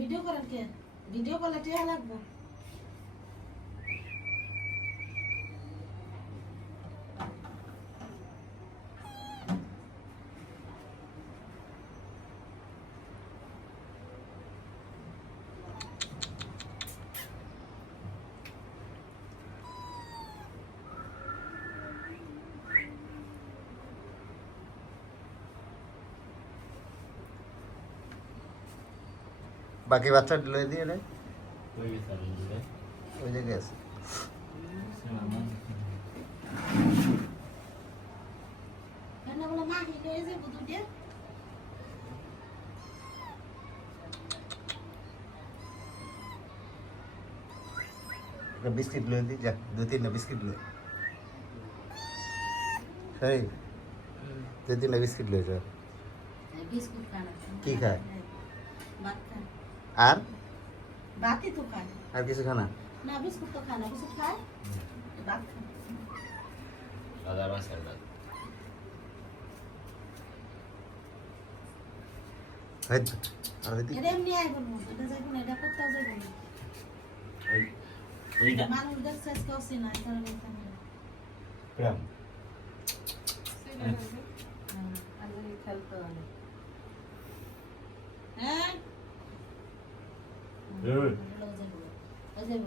video করেন কে video করলে টিয়া লাগবে বাকি বাচ্চা লয়ে দিয়ে রে ওই জায়গায় আছে না বলে মা কি লয়ে যাবো দুটো বিস্কিট লয়ে দি যা 2-3টা বিস্কিট লয়ে সেই 2-3টা বিস্কিট লয়ে যা বিস্কুট খানা কি খায় ভাত খায় আর ভাতই তো খায় আর কিছু খানা না বিস্কুট তো খায় না বিস্কুট খায় ভাত খায় আদা মশলা হয়তো আর দি এটা এমনি আইব না এটা যাইব না এটা করতেও যাইব না ওইটা মানুষ দেখছে আজকে আসছে না এটা নেই প্রেম আগে খেলতে হবে হ্যাঁ এই যাইব